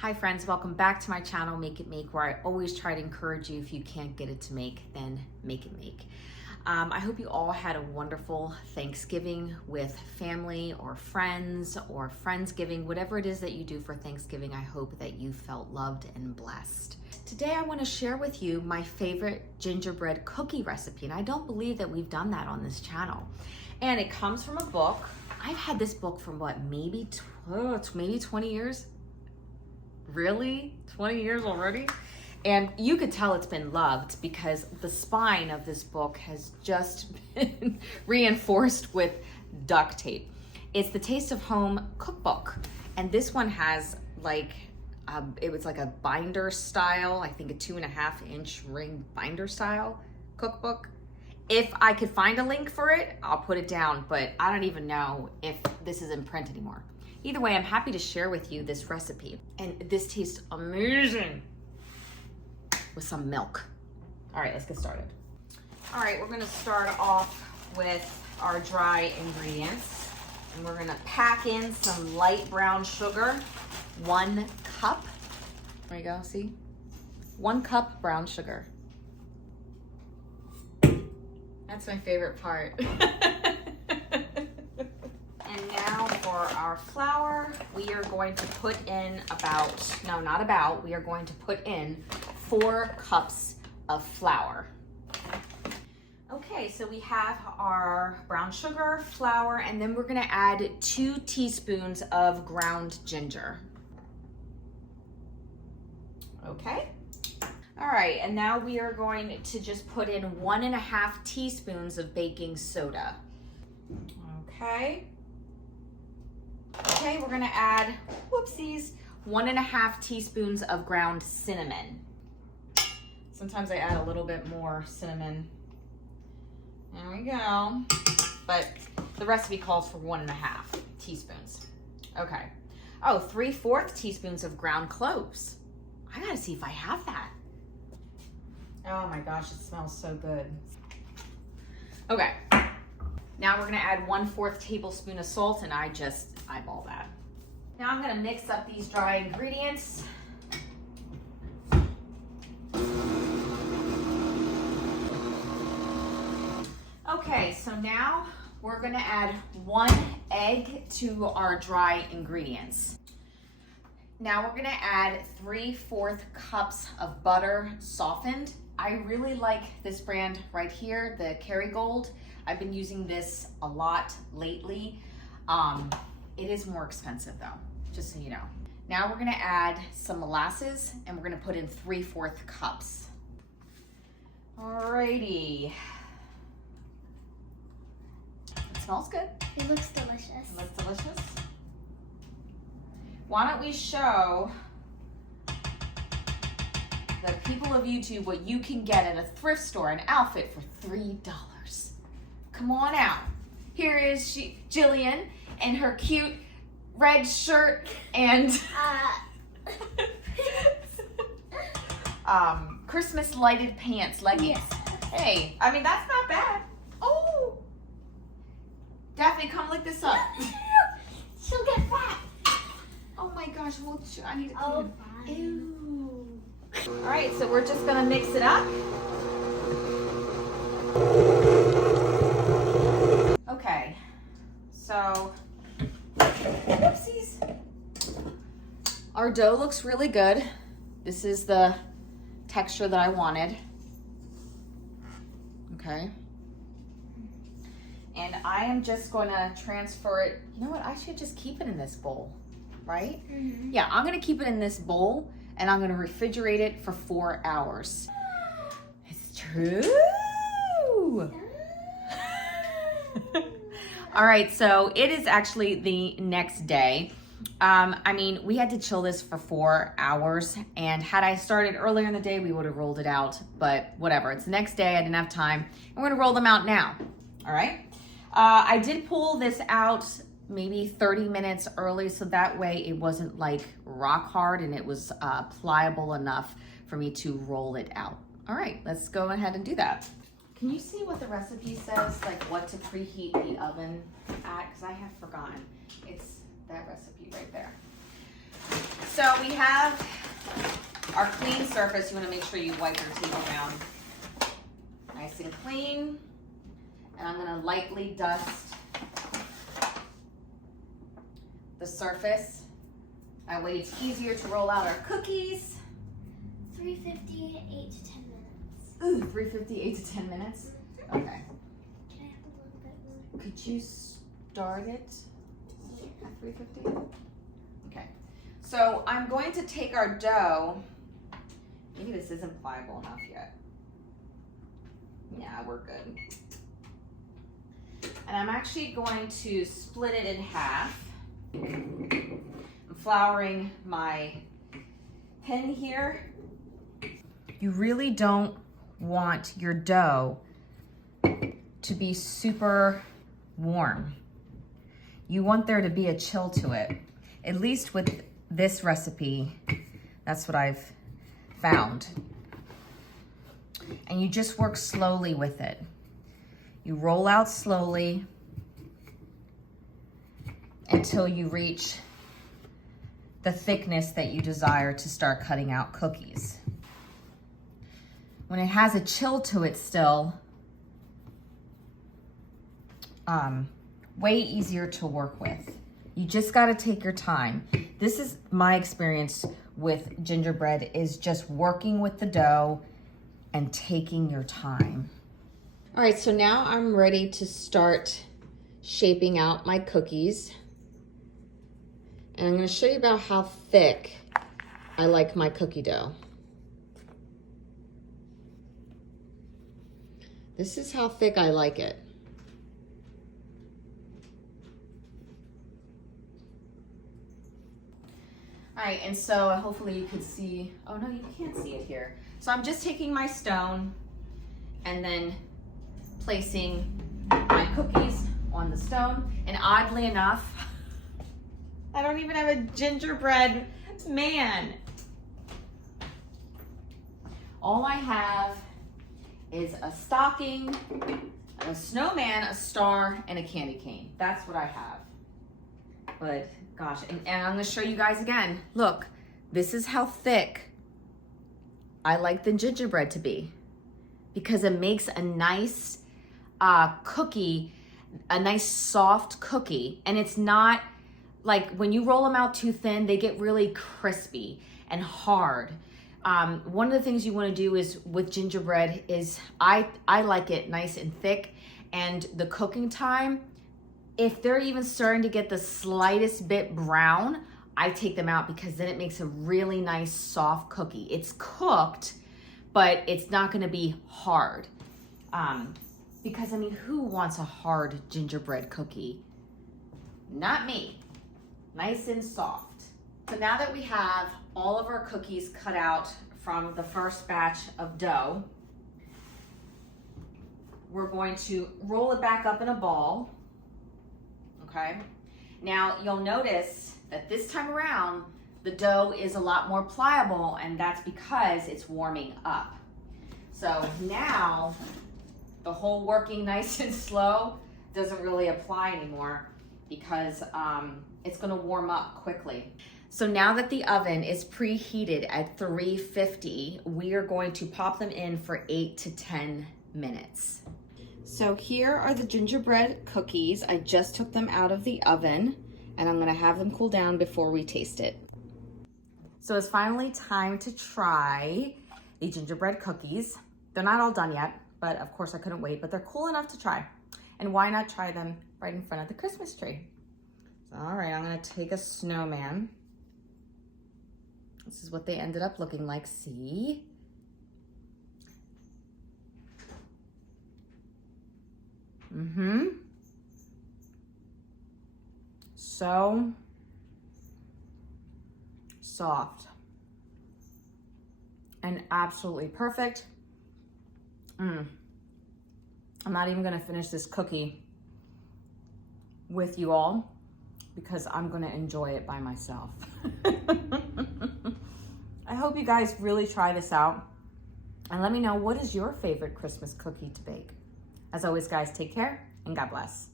Hi friends, welcome back to my channel, Make It Make, where I always try to encourage you, if you can't get it to make, then make it make. I hope you all had a wonderful Thanksgiving with family or Friendsgiving, whatever it is that you do for Thanksgiving. I hope that you felt loved and blessed. Today I want to share with you my favorite gingerbread cookie recipe, and I don't believe that we've done that on this channel. And it comes from a book. I've had this book for what, maybe 20 years? Really? 20 years already? And you could tell it's been loved because the spine of this book has just been reinforced with duct tape. It's the Taste of Home cookbook. And this one has it was like a binder style, I think a 2.5-inch ring binder style cookbook. If I could find a link for it, I'll put it down, but I don't even know if this is in print anymore. Either way, I'm happy to share with you this recipe. And this tastes amazing with some milk. All right, let's get started. All right, we're gonna start off with our dry ingredients. And we're gonna pack in some light brown sugar, 1 cup. There you go, see? 1 cup brown sugar. That's my favorite part. And now for our flour, we are going to put in we are going to put in 4 cups of flour. Okay, so we have our brown sugar, flour, and then we're gonna add 2 teaspoons of ground ginger. Okay. All right, and now we are going to just put in 1.5 teaspoons of baking soda. Okay. Okay, we're gonna add, 1.5 teaspoons of ground cinnamon. Sometimes I add a little bit more cinnamon. There we go. But the recipe calls for 1.5 teaspoons. Okay. Oh, 3/4 teaspoons of ground cloves. I gotta see if I have that. Oh my gosh, it smells so good. Okay. Now we're gonna add 1/4 tablespoon of salt, and I just eyeball that. Now I'm gonna mix up these dry ingredients. Okay, so now we're gonna add 1 egg to our dry ingredients. Now we're gonna add 3/4 cups of butter softened. I really like this brand right here, the Kerrygold. I've been using this a lot lately. It is more expensive though, just so you know. Now we're gonna add some molasses, and we're gonna put in 3/4 cups. Alrighty. It smells good. It looks delicious. It looks delicious. Why don't we show the people of YouTube what you can get at a thrift store, an outfit for $3. Come on out. Here is Jillian in her cute red shirt and Christmas lighted pants, leggings. Yeah. Hey, I mean, that's not bad. Oh, Daphne, come lick this up. She'll get fat. Oh my gosh, well, I need to Oh, clean it. Ew. All right, so we're just gonna mix it up. Okay, so, oopsies. Our dough looks really good. This is the texture that I wanted. Okay. And I am just gonna transfer it. You know what, I should just keep it in this bowl, right? Mm-hmm. Yeah, I'm gonna keep it in this bowl, and I'm gonna refrigerate it for 4 hours. It's true. All right, so it is actually the next day. I mean, we had to chill this for 4 hours, and had I started earlier in the day, we would have rolled it out, but whatever. It's the next day, I didn't have time, and we're gonna roll them out now, all right? I did pull this out maybe 30 minutes early, so that way it wasn't like rock hard, and it was pliable enough for me to roll it out. All right, let's go ahead and do that. Can you see what the recipe says, like what to preheat the oven at? Because I have forgotten. It's that recipe right there. So we have our clean surface. You want to make sure you wipe your table down nice and clean. And I'm going to lightly dust the surface. That way it's easier to roll out our cookies. 350, 8 to 10 minutes. Ooh, 350, 8 to 10 minutes? Okay. Can I have a little bit more? Could you start it at 350? Okay. So I'm going to take our dough. Maybe this isn't pliable enough yet. Yeah, we're good. And I'm actually going to split it in half. I'm flouring my pen here. You really don't want your dough to be super warm. You want there to be a chill to it. At least with this recipe, that's what I've found. And you just work slowly with it. You roll out slowly until you reach the thickness that you desire to start cutting out cookies. When it has a chill to it still, way easier to work with. You just gotta take your time. This is my experience with gingerbread, is just working with the dough and taking your time. All right, so now I'm ready to start shaping out my cookies. And I'm gonna show you about how thick I like my cookie dough. This is how thick I like it. All right, and so hopefully you can see, oh no, you can't see it here. So I'm just taking my stone and then placing my cookies on the stone. And oddly enough, I don't even have a gingerbread man. All I have is a stocking, a snowman, a star, and a candy cane. That's what I have. But gosh, and I'm gonna show you guys again. Look, this is how thick I like the gingerbread to be, because it makes a nice cookie, a nice soft cookie. And it's not like when you roll them out too thin, they get really crispy and hard. One of the things you want to do is with gingerbread is I like it nice and thick, and the cooking time, if they're even starting to get the slightest bit brown, I take them out, because then it makes a really nice soft cookie. It's cooked, but it's not going to be hard. Because I mean, who wants a hard gingerbread cookie? Not me. Nice and soft. So now that we have all of our cookies cut out from the first batch of dough, we're going to roll it back up in a ball. Okay. Now you'll notice that this time around, the dough is a lot more pliable, and that's because it's warming up. So now the whole working nice and slow doesn't really apply anymore, because it's gonna warm up quickly. So now that the oven is preheated at 350, we are going to pop them in for 8 to 10 minutes. So here are the gingerbread cookies. I just took them out of the oven, and I'm gonna have them cool down before we taste it. So it's finally time to try the gingerbread cookies. They're not all done yet, but of course I couldn't wait, but they're cool enough to try. And why not try them right in front of the Christmas tree? So, all right, I'm gonna take a snowman. This is what they ended up looking like, see? So soft and absolutely perfect. I'm not even gonna finish this cookie with you all, because I'm gonna enjoy it by myself. I hope you guys really try this out, and let me know, what is your favorite Christmas cookie to bake? As always, guys, take care and God bless.